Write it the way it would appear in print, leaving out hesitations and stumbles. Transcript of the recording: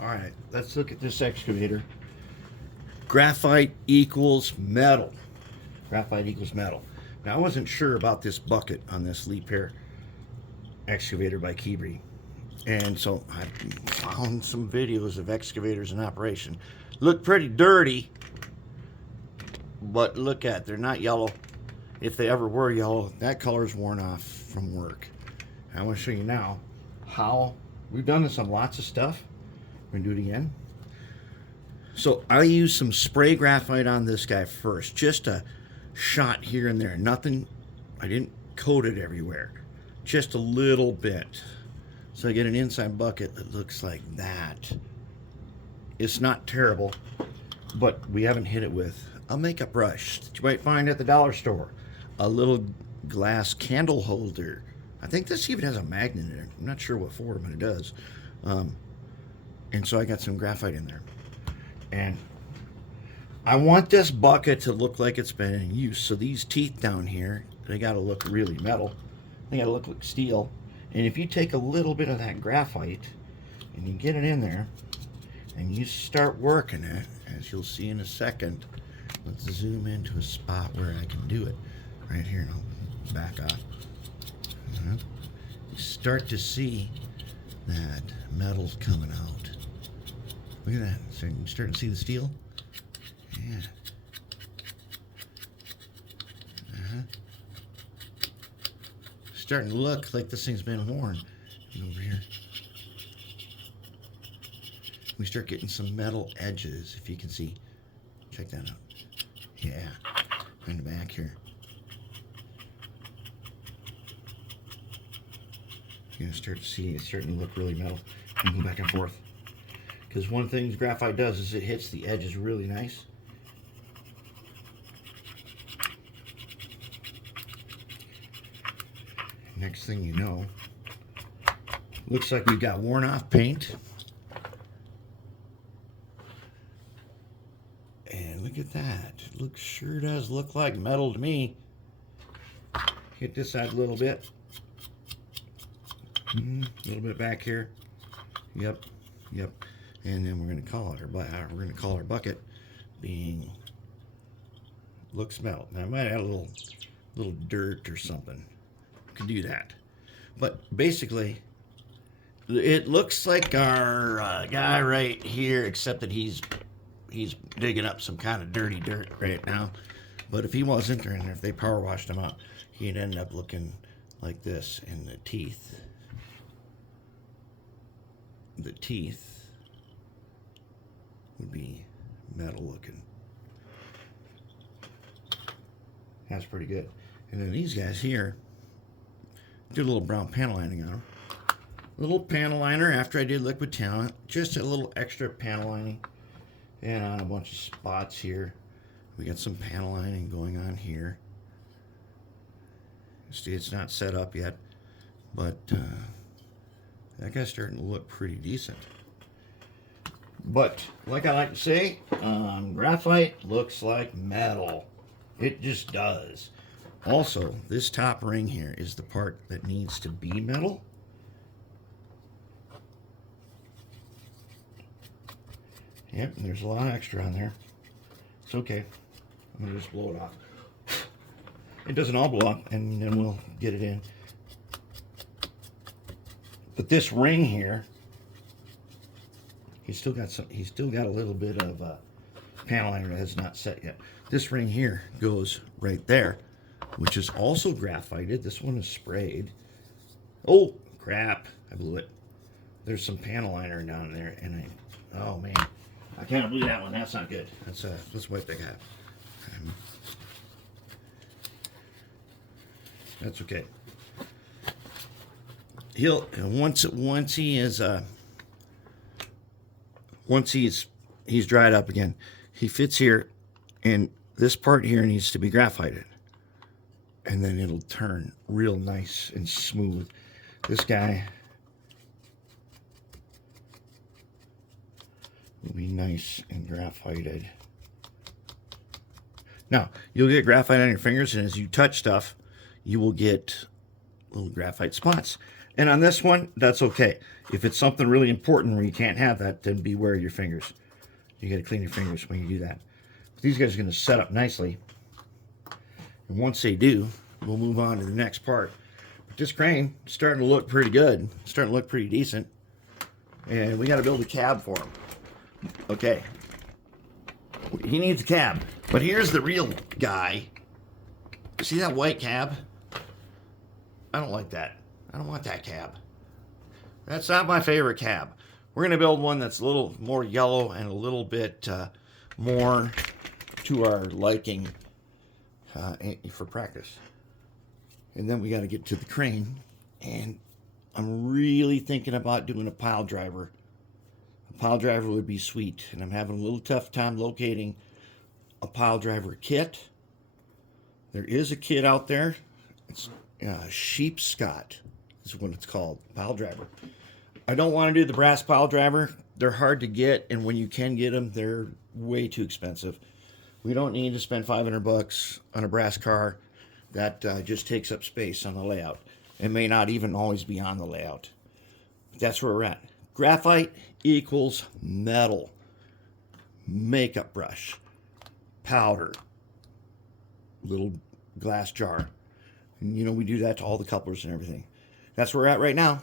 All right, let's look at this excavator. Graphite equals metal. Graphite equals metal. Now, I wasn't sure about this bucket on this leap pair excavator by Kibri. And so I found some videos of excavators in operation. Look pretty dirty, but look at, they're not yellow. If they ever were yellow, that color's worn off from work. I want to show you now how we've done this on lots of stuff. We're gonna do it again. So I used some spray graphite on this guy first, just a shot here and there. Nothing, I didn't coat it everywhere, just a little bit. So I get an inside bucket that looks like that. It's not terrible, but we haven't hit it with a makeup brush that you might find at the dollar store. A little glass candle holder. I think this even has a magnet in it. I'm not sure what for, but it does. And so I got some graphite in there. And I want this bucket to look like it's been in use. So these teeth down here, they gotta look really metal. They gotta look like steel. And if you take a little bit of that graphite and you get it in there and you start working it, as you'll see in a second, let's zoom into a spot where I can do it. Right here, and I'll back off. You start to see that metal's coming out. Look at that. So you're starting to see the steel? Yeah. Starting to look like this thing's been worn. Over here. We start getting some metal edges, if you can see. Check that out. Yeah. In the back here. You're going to start to see it's starting to look really metal. And go back and forth. Because one thing graphite does is it hits the edges really nice. Next thing you know, looks like we've got worn off paint. And look at that. It sure does look like metal to me. Hit this side a little bit. A little bit back here. Yep. And then we're going to call it our bucket being looks metal. Now I might add a little dirt or something. Could do that. But basically, it looks like our guy right here, except that he's digging up some kind of dirty dirt right now. But if he wasn't there, and if they power washed him up, he'd end up looking like this. And the teeth would be metal looking. That's pretty good. And then these guys here, did a little brown panel lining on them. Little panel liner after I did liquid talent. Just a little extra panel lining. And on a bunch of spots here. We got some panel lining going on here. See, it's not set up yet. But that guy's starting to look pretty decent. But, like I like to say, graphite looks like metal. It just does. Also, this top ring here is the part that needs to be metal. Yep, and there's a lot of extra on there. It's okay. I'm going to just blow it off. It doesn't all blow up, and then we'll get it in. But this ring here, he's still got a little bit of panel liner that has not set yet. This ring here goes right there, which is also graphited. This one is sprayed. Oh, crap. I blew it. There's some panel liner down there, and oh man, I kind of blew that one. That's not good. Let's wipe that out. That's okay. Once he's dried up again, he fits here, and this part here needs to be graphited. And then it'll turn real nice and smooth. This guy will be nice and graphited. Now, you'll get graphite on your fingers, and as you touch stuff, you will get little graphite spots. And on this one, that's okay. If it's something really important where you can't have that, then beware your fingers. You got to clean your fingers when you do that. But these guys are going to set up nicely. And once they do, we'll move on to the next part. But this crane is starting to look pretty good. It's starting to look pretty decent. And we got to build a cab for him. Okay. He needs a cab. But here's the real guy. See that white cab? I don't like that. I don't want that cab. That's not my favorite cab. We're going to build one that's a little more yellow and a little bit more to our liking for practice. And then we got to get to the crane. And I'm really thinking about doing a pile driver. A pile driver would be sweet. And I'm having a little tough time locating a pile driver kit. There is a kit out there. It's Sheepscott is what it's called, pile driver. I don't want to do the brass pile driver. They're hard to get, and when you can get them, they're way too expensive. We don't need to spend $500 on a brass car. That just takes up space on the layout. It may not even always be on the layout. But that's where we're at. Graphite equals metal. Makeup brush. Powder. Little glass jar. And, you know, we do that to all the couplers and everything. That's where we're at right now.